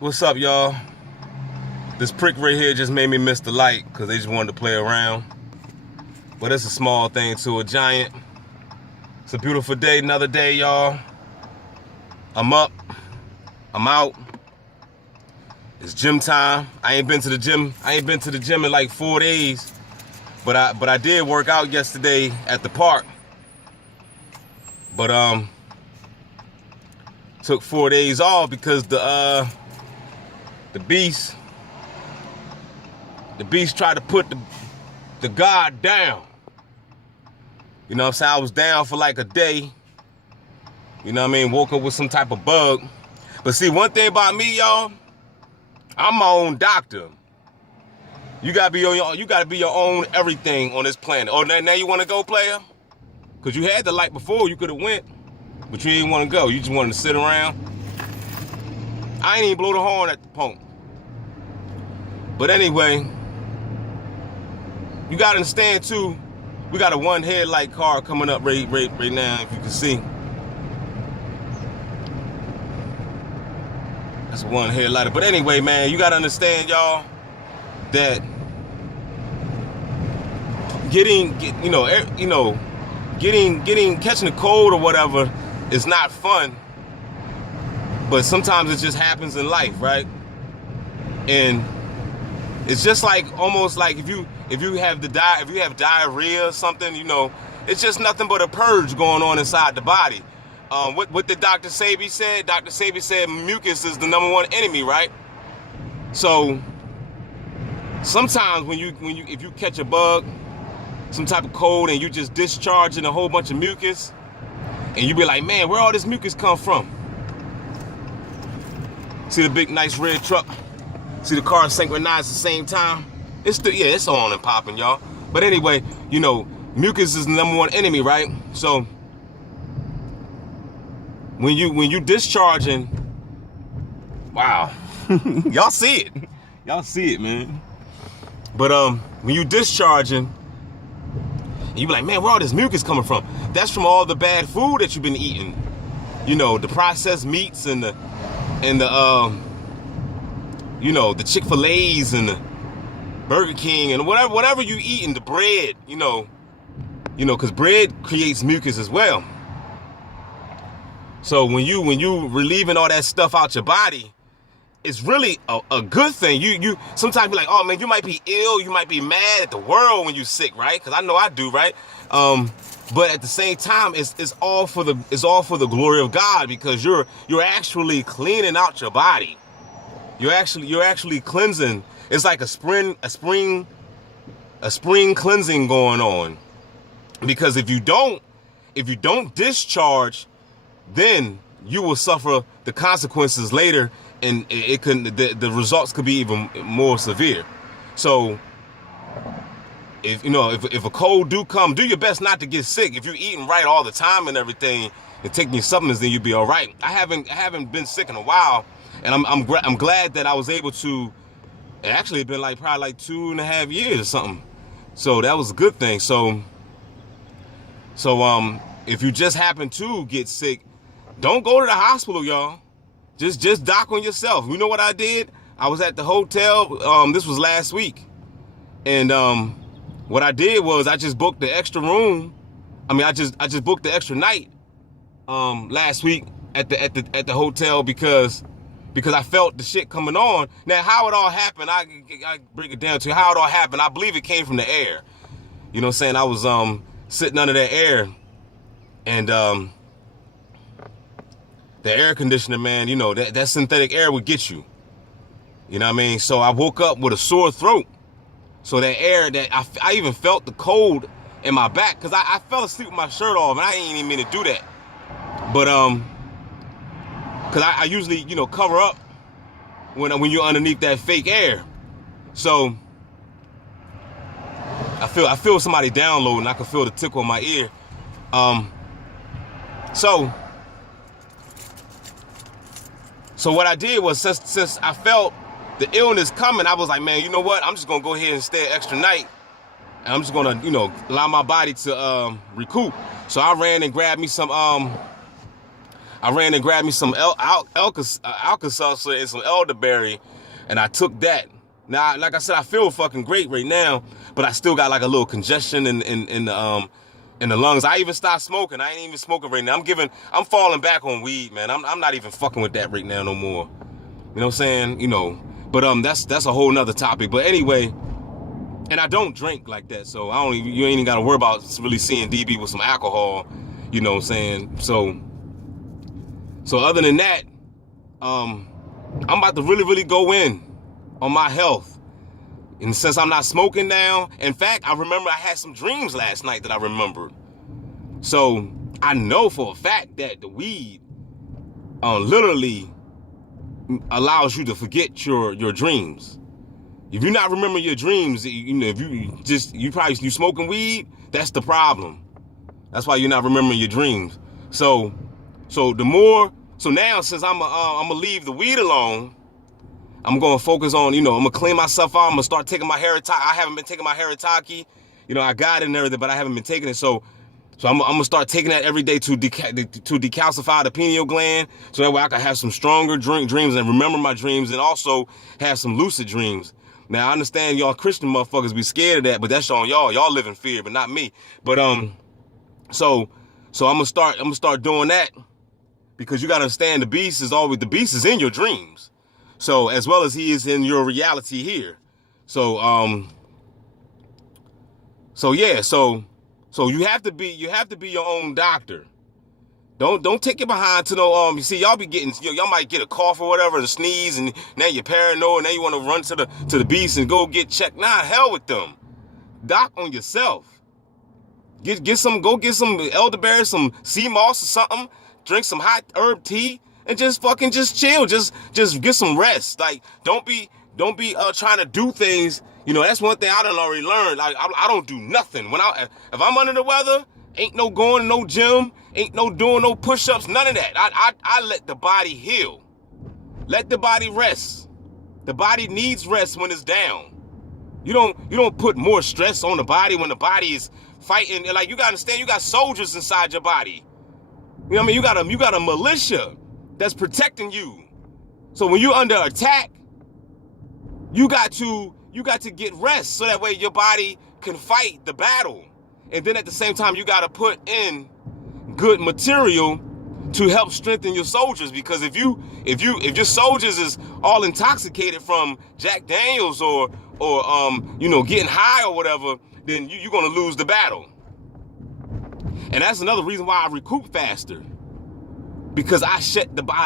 What's up, y'all? This prick right here just made me miss the light because they just wanted to play around. But it's a small thing to a giant. It's a beautiful day, another day, y'all. I'm up. I'm out. It's gym time. I ain't been to the gym in like 4 days. But I did work out yesterday at the park. But took 4 days off because the beast tried to put the guard down. You know what I'm saying? I was down for like a day. You know what I mean? Woke up with some type of bug. But see, one thing about me, y'all, I'm my own doctor. You gotta be your own everything on this planet. Oh, now you wanna go, player? Cause you had the light before, you could have went, but you didn't want to go. You just wanted to sit around. I ain't even blow the horn at the pump. But anyway, you gotta understand too, we got a one headlight car coming up right now, if you can see. That's one headlighter. But anyway, man, you gotta understand, y'all, that catching a cold or whatever is not fun. But sometimes it just happens in life, right? And it's just like almost like if you have diarrhea or something, you know, it's just nothing but a purge going on inside the body. What did Dr. Sebi said? Dr. Sebi said mucus is the #1 enemy, right? So sometimes if you catch a bug, some type of cold, and you just discharging a whole bunch of mucus, and you be like, man, where all this mucus come from? See the big nice red truck? See the car synchronized at the same time? It's on and popping, y'all. But anyway, you know, mucus is the #1 enemy, right? So when you discharging, wow, y'all see it, man. But when you discharging, and you be like, man, where all this mucus coming from? That's from all the bad food that you've been eating. You know, the processed meats and the the Chick-fil-A's and the Burger King and whatever you eating, the bread, you know, because bread creates mucus as well. So when you relieving all that stuff out your body, it's really a good thing. You sometimes be like, oh man, you might be ill, you might be mad at the world when you're sick, right? Because I know I do, right? But at the same time, it's all for the glory of God, because you're actually cleaning out your body. You're actually cleansing. It's like a spring cleansing going on. Because if you don't discharge, then you will suffer the consequences later, and the results could be even more severe. So if a cold do come, do your best not to get sick. If you're eating right all the time and everything and taking your supplements, then you'll be all right. I haven't been sick in a while, and I'm glad that I was able to. It actually been probably like 2.5 years or something. So that was a good thing. So if you just happen to get sick, don't go to the hospital, y'all. Just doc on yourself. You know what I did? I was at the hotel. This was last week, and what I did was I just booked the extra room. I mean, I just booked the extra night last week at the hotel because I felt the shit coming on. Now, how it all happened, I break it down to you. How it all happened, I believe it came from the air. You know what I'm saying? I was sitting under that air, and the air conditioner, man, you know, that synthetic air would get you. You know what I mean? So I woke up with a sore throat. So that air, that I even felt the cold in my back, because I fell asleep with my shirt off, and I ain't even mean to do that. But because I usually, you know, cover up when you're underneath that fake air. So I feel somebody downloading. I can feel the tickle in my ear. So what I did was, since I felt the illness coming, I was like, man, you know what? I'm just gonna go ahead and stay an extra night, and I'm just gonna, you know, allow my body to recoup. So I ran and grabbed me some I ran and grabbed me some Alka-Seltzer and some elderberry, and I took that. Now, like I said, I feel fucking great right now, but I still got like a little congestion in the lungs. I even stopped smoking. I ain't even smoking right now. I'm falling back on weed, man. I'm not even fucking with that right now no more. You know what I'm saying? But that's a whole nother topic. But anyway, and I don't drink like that, so you ain't even gotta worry about really seeing DB with some alcohol. You know what I'm saying? So other than that, I'm about to really, really go in on my health. And since I'm not smoking now, in fact, I remember I had some dreams last night that I remembered. So I know for a fact that the weed literally allows you to forget your dreams. If you're not remembering your dreams, if you smoking weed, that's the problem. That's why you're not remembering your dreams. So now since I'm gonna leave the weed alone, I'm gonna focus on, I'm gonna clean myself out. I'm gonna start taking my Haritaki. I haven't been taking my Haritaki. I got it and everything, but I haven't been taking it. So I'm gonna start taking that every day to decalcify the pineal gland, so that way I can have some stronger dreams and remember my dreams, and also have some lucid dreams. Now I understand y'all Christian motherfuckers be scared of that, but that's on y'all. Y'all live in fear, but not me. But so I'm gonna start doing that, because you gotta understand the beast is in your dreams. So as well as he is in your reality here. So you have to be your own doctor. Don't take it behind to no you see, y'all might get a cough or whatever and sneeze, and now you're paranoid, and now you want to run to the beast and go get checked. Nah, hell with them. Doc on yourself. Get some elderberry, some sea moss or something, drink some hot herb tea, and just chill. Just get some rest. Like, don't be trying to do things. That's one thing I done already learned. Like, I don't do nothing. If I'm under the weather, ain't no going to no gym, ain't no doing no push-ups, none of that. I let the body heal. Let the body rest. The body needs rest when it's down. You don't put more stress on the body when the body is fighting. Like, you gotta understand, you got soldiers inside your body. You know what I mean? You got a militia that's protecting you. So when you're under attack, you got to get rest, so that way your body can fight the battle. And then at the same time, you got to put in good material to help strengthen your soldiers, because if your soldiers is all intoxicated from Jack Daniels or getting high or whatever, then you're gonna lose the battle. And that's another reason why I recoup faster, because I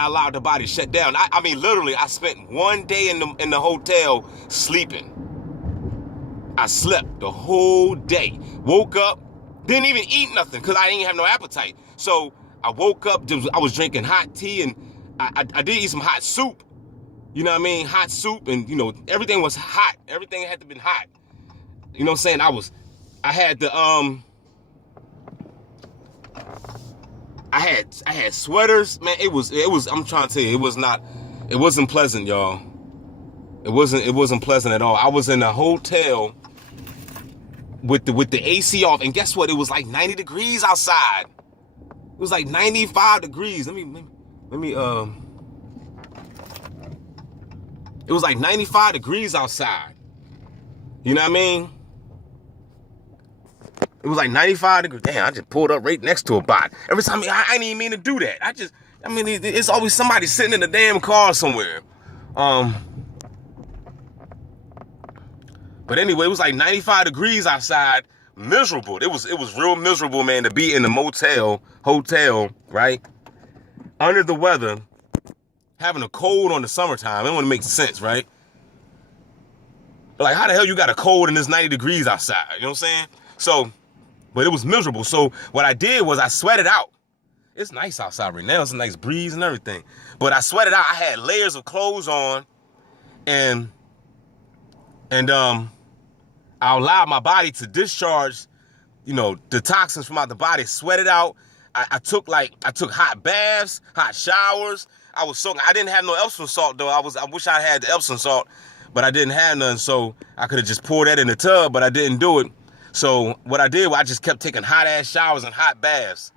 allowed the body to shut down. I mean, literally, I spent one day in the hotel sleeping. I slept the whole day. Woke up, didn't even eat nothing because I didn't have no appetite. So I woke up, I was drinking hot tea, and I did eat some hot soup. You know what I mean? Hot soup, and everything was hot. Everything had to be hot. You know what I'm saying? I had sweaters, man. It was I'm trying to tell you, it wasn't pleasant, y'all. It wasn't pleasant at all. I was in a hotel with the AC off, and guess what? It was like 90 degrees outside. It was like 95 degrees. Let me it was like 95 degrees outside. You know what I mean? It was like 95 degrees. Damn, I just pulled up right next to a bot. Every time, I didn't even mean to do that. It's always somebody sitting in a damn car somewhere. But anyway, it was like 95 degrees outside, miserable. It was real miserable, man, to be in the hotel, right? Under the weather, having a cold on the summertime. It wouldn't make sense, right? But like, how the hell you got a cold and it's 90 degrees outside? You know what I'm saying? But it was miserable. So what I did was I sweated out. It's nice outside right now. It's a nice breeze and everything. But I sweated out. I had layers of clothes on, and I allowed my body to discharge, the toxins from out the body, sweat it out. I took hot baths, hot showers. I was soaking. I didn't have no Epsom salt though. I wish I had the Epsom salt, but I didn't have none. So I could have just poured that in the tub, but I didn't do it. So what I did was I just kept taking hot ass showers and hot baths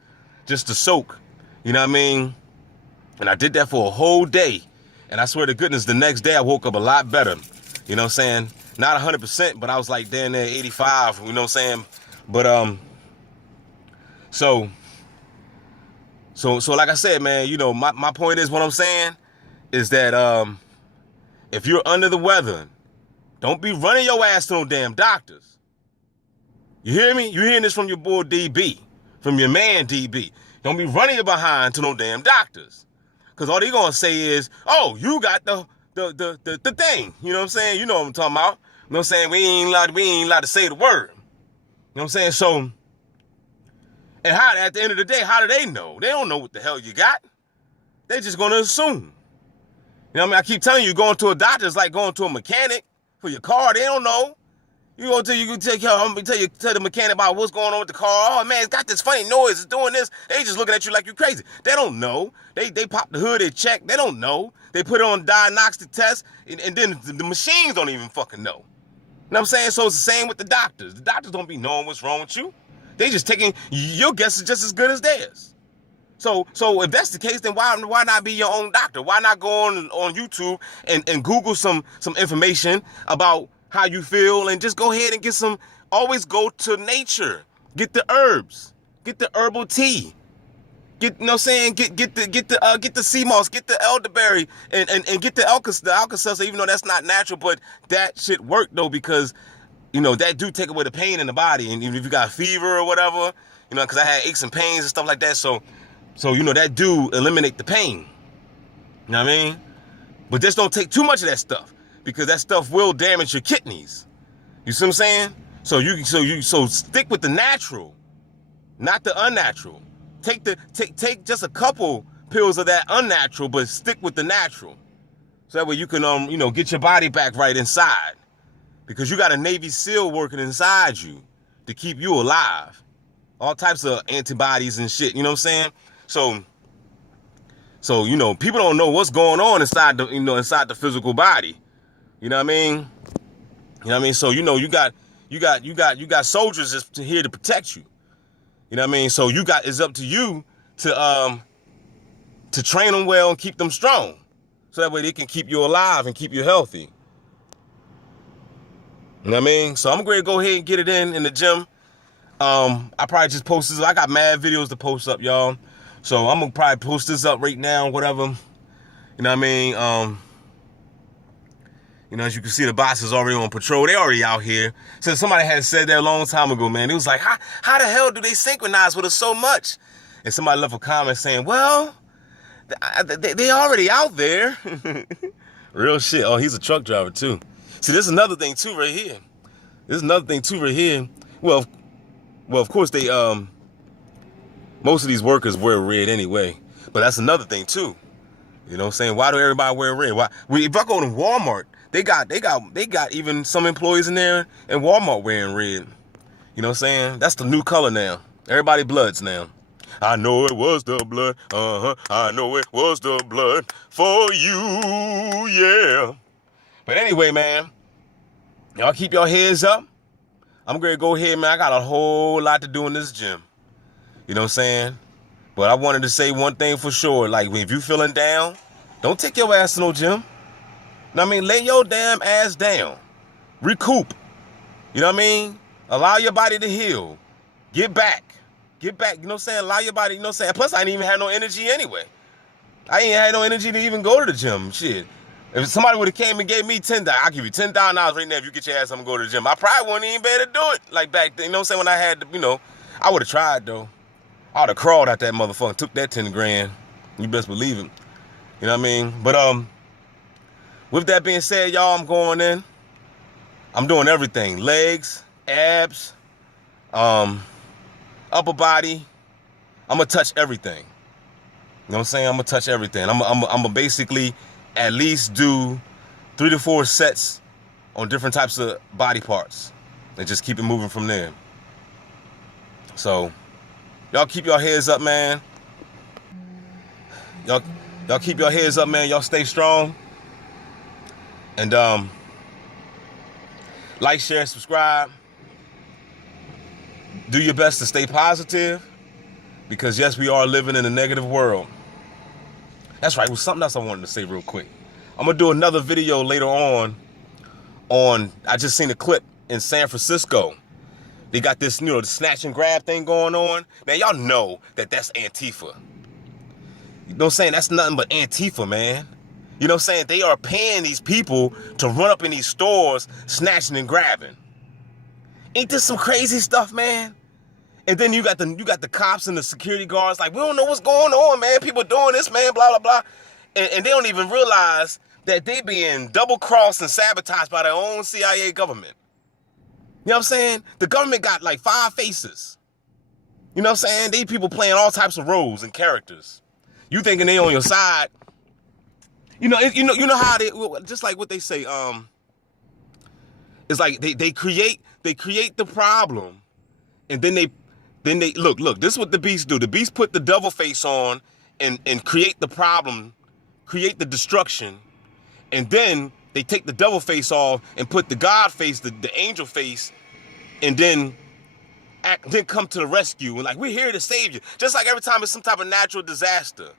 just to soak. You know what I mean? And I did that for a whole day. And I swear to goodness, the next day I woke up a lot better. You know what I'm saying? Not 100%, but I was like damn near 85, you know what I'm saying? But, so like I said, man, you know, my point is, what I'm saying is that, if you're under the weather, don't be running your ass to no damn doctors. You hear me? You hearing this from your boy DB, from your man DB. Don't be running your behind to no damn doctors. Because all they gonna say is, oh, you got the thing. You know what I'm saying? You know what I'm talking about. You know what I'm saying? We ain't allowed to say the word. You know what I'm saying? So, and how, at the end of the day, how do they know? They don't know what the hell you got. They just gonna assume. You know what I mean? I keep telling you, going to a doctor is like going to a mechanic for your car. They don't know. You go to, you can tell the mechanic about what's going on with the car. Oh man, it's got this funny noise. It's doing this. They just looking at you like you're crazy. They don't know. They pop the hood, they check. They don't know. They put it on diagnostic test, and then the machines don't even fucking know. You know what I'm saying? So it's the same with the doctors. The doctors don't be knowing what's wrong with you. They just taking, your guess is just as good as theirs. So if that's the case, then why not be your own doctor? Why not go on YouTube and Google some information about how you feel, and just go ahead and get some, always go to nature. Get the herbs. Get the herbal tea. Get, you know what I'm saying? Get the sea moss, get the elderberry, and get the Alka-Seltzer, even though that's not natural, but that shit work though, because, you know, that do take away the pain in the body. And even if you got a fever or whatever, you know, because I had aches and pains and stuff like that, so you know, that do eliminate the pain. You know what I mean? But just don't take too much of that stuff, because that stuff will damage your kidneys. You see what I'm saying? So stick with the natural, not the unnatural. Take just a couple pills of that unnatural, but stick with the natural. So that way you can you know, get your body back right inside. Because you got a Navy SEAL working inside you to keep you alive. All types of antibodies and shit, you know what I'm saying? So you know, people don't know what's going on inside the, you know, inside the physical body. You know what I mean? You know what I mean? So, you know, you got soldiers that's here to protect you. You know what I mean? So it's up to you to train them well and keep them strong. So that way they can keep you alive and keep you healthy. You know what I mean? So I'm going to go ahead and get it in the gym. I probably just post this. I got mad videos to post up, y'all. So I'm going to probably post this up right now, whatever. You know what I mean? You know, as you can see, the bots is already on patrol. They already out here. So somebody had said that a long time ago, man. It was like, how the hell do they synchronize with us so much? And somebody left a comment saying, well, they already out there. Real shit. Oh, he's a truck driver too. See, there's another thing too right here. Well, of course they, most of these workers wear red anyway. But that's another thing too. You know what I'm saying? Why do everybody wear red? Why? If I go to Walmart, they got even some employees in there in Walmart wearing red. You know what I'm saying? That's the new color now. Everybody bloods now. I know it was the blood. I know it was the blood for you, yeah. But anyway, man, y'all keep your heads up. I'm going to go ahead, man. I got a whole lot to do in this gym. You know what I'm saying? But I wanted to say one thing for sure. Like, if you feeling down, don't take your ass to no gym. You know what I mean? Lay your damn ass down. Recoup. You know what I mean? Allow your body to heal. Get back. You know what I'm saying? Allow your body, you know what I'm saying? Plus, I didn't even have no energy anyway. I ain't had no energy to even go to the gym. Shit. If somebody would have came and gave me $10, I'll give you $10,000 right now if you get your ass up and go to the gym. I probably wouldn't even be able to do it like back then. You know what I'm saying? When I had, you know, I would have tried though. I would have crawled out that motherfucker and took that 10 grand. You best believe it. You know what I mean? But with that being said, y'all, I'm going in. I'm doing everything. Legs, abs, upper body. I'm going to touch everything. You know what I'm saying? I'm going to touch everything. I'm gonna basically at least do 3 to 4 sets on different types of body parts and just keep it moving from there. So y'all keep your heads up, man. Y'all keep your heads up, man. Y'all stay strong. And like, share, subscribe. Do your best to stay positive, because yes, we are living in a negative world. That's right. It was something else I wanted to say real quick. I'm gonna do another video later on. I just seen a clip in San Francisco. They got this, the snatch and grab thing going on. Now y'all know that that's Antifa. You know what I'm saying? That's nothing but Antifa, man. You know what I'm saying? They are paying these people to run up in these stores, snatching and grabbing. Ain't this some crazy stuff, man? And then you got the cops and the security guards like, we don't know what's going on, man. People doing this, man, blah, blah, blah. And they don't even realize that they being double-crossed and sabotaged by their own CIA government. You know what I'm saying? The government got like 5 faces. You know what I'm saying? These people playing all types of roles and characters. You thinking they on your side. You know how they, just like what they say, it's like they create the problem, and then they look, this is what the beasts do. The beasts put the devil face on and create the problem, create the destruction, and then they take the devil face off and put the God face, the angel face, and then come to the rescue and like, we're here to save you. Just like every time it's some type of natural disaster,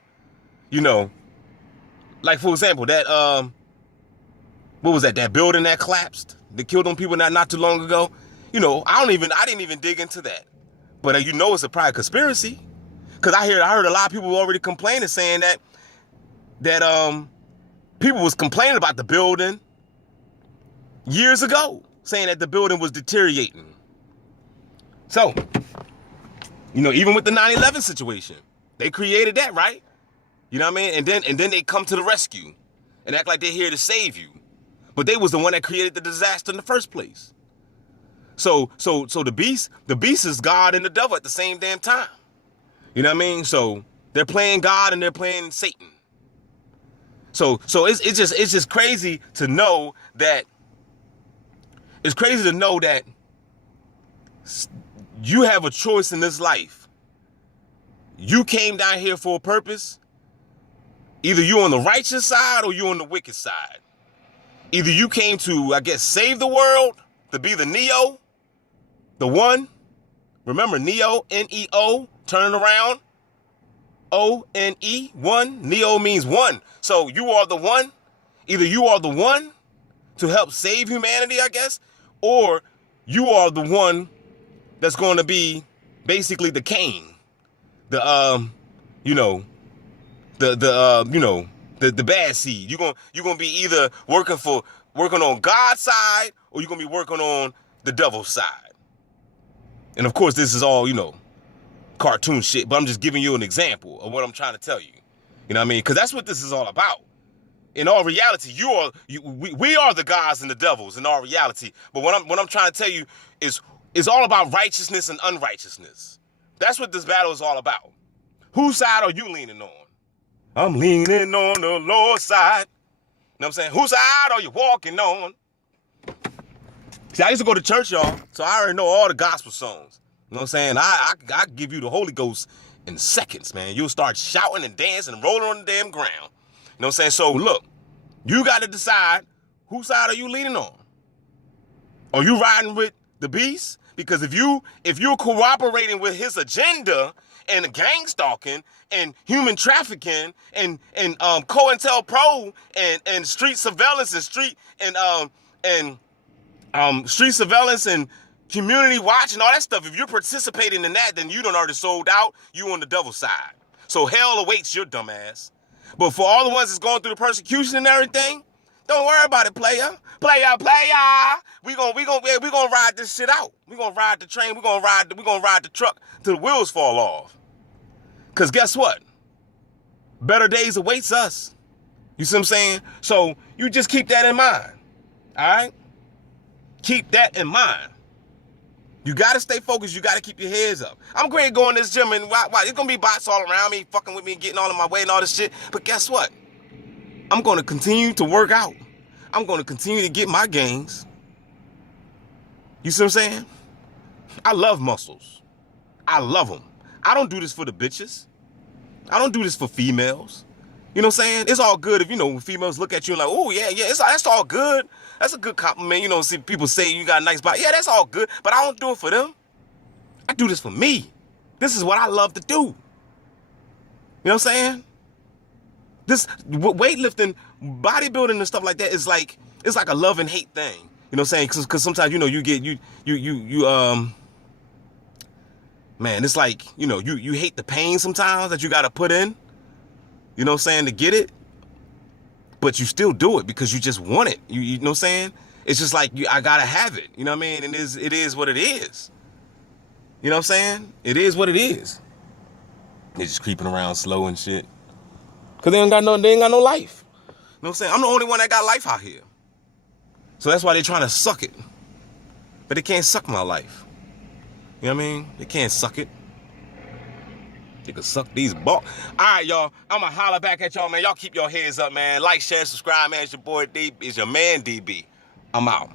like for example, that what was that? That building that collapsed, that killed them people not too long ago. I didn't even dig into that. But it's a private conspiracy, because I heard a lot of people already complaining, saying that people was complaining about the building years ago, saying that the building was deteriorating. So, even with the 9/11 situation, they created that, right? You know what I mean? And then they come to the rescue and act like they're here to save you, but they was the one that created the disaster in the first place. So the beast is God and the devil at the same damn time. You know what I mean? So they're playing God and they're playing Satan. So it's just crazy to know that. It's crazy to know that you have a choice in this life. You came down here for a purpose. Either you're on the righteous side or you're on the wicked side. Either you came to, I guess, save the world, to be the Neo, the one. Remember, Neo, N-E-O, turn around. O-N-E, one. Neo means one. So you are the one. Either you are the one to help save humanity, I guess, or you are the one that's going to be basically the Cain, the bad seed. You're gonna be either working on God's side, or you're gonna be working on the devil's side. And of course, this is all cartoon shit, but I'm just giving you an example of what I'm trying to tell you. You know what I mean? Because that's what this is all about. In all reality, we are the gods and the devils in all reality. But what I'm trying to tell you is all about righteousness and unrighteousness. That's what this battle is all about. Whose side are you leaning on? I'm leaning on the Lord's side. You know what I'm saying? Whose side are you walking on? See, I used to go to church, y'all, so I already know all the gospel songs. You know what I'm saying? I give you the Holy Ghost in seconds, man. You'll start shouting and dancing and rolling on the damn ground. You know what I'm saying? So look, you got to decide, whose side are you leaning on? Are you riding with the beast? Because if you're cooperating with his agenda and gang stalking and human trafficking and COINTELPRO and street surveillance and street surveillance and community watch and all that stuff, if you're participating in that, then you done already sold out. You on the devil's side. So hell awaits your dumb ass. But for all the ones that's going through the persecution and everything, don't worry about it, player. Player. We gonna ride this shit out. We gonna ride the train. We gonna ride the truck till the wheels fall off. Cause guess what? Better days awaits us. You see what I'm saying? So you just keep that in mind. All right? Keep that in mind. You gotta stay focused. You gotta keep your heads up. I'm great going to this gym and it's gonna be bots all around me, fucking with me, getting all in my way and all this shit. But guess what? I'm gonna continue to work out. I'm gonna continue to get my gains. You see what I'm saying? I love muscles. I love them. I don't do this for the bitches. I don't do this for females. You know what I'm saying? It's all good if, when females look at you and like, oh, yeah, that's all good. That's a good compliment. See people say you got a nice body. Yeah, that's all good. But I don't do it for them. I do this for me. This is what I love to do. You know what I'm saying? This weightlifting, bodybuilding and stuff like that is like, it's like a love and hate thing. You know what I'm saying? Because sometimes, you know, you get, man, it's like, you know, you hate the pain sometimes that you got to put in, you know what I'm saying, to get it. But you still do it because you just want it. You know what I'm saying? It's just like, I got to have it. You know what I mean? And it is what it is. You know what I'm saying? It is what it is. They're just creeping around slow and shit. Because they ain't got no life. You know what I'm saying? I'm the only one that got life out here. So that's why they're trying to suck it. But they can't suck my life. You know what I mean? They can't suck it. They can suck these balls. All right, y'all. I'm going to holler back at y'all, man. Y'all keep your heads up, man. Like, share, subscribe, man. It's your boy D. It's your man, DB. I'm out.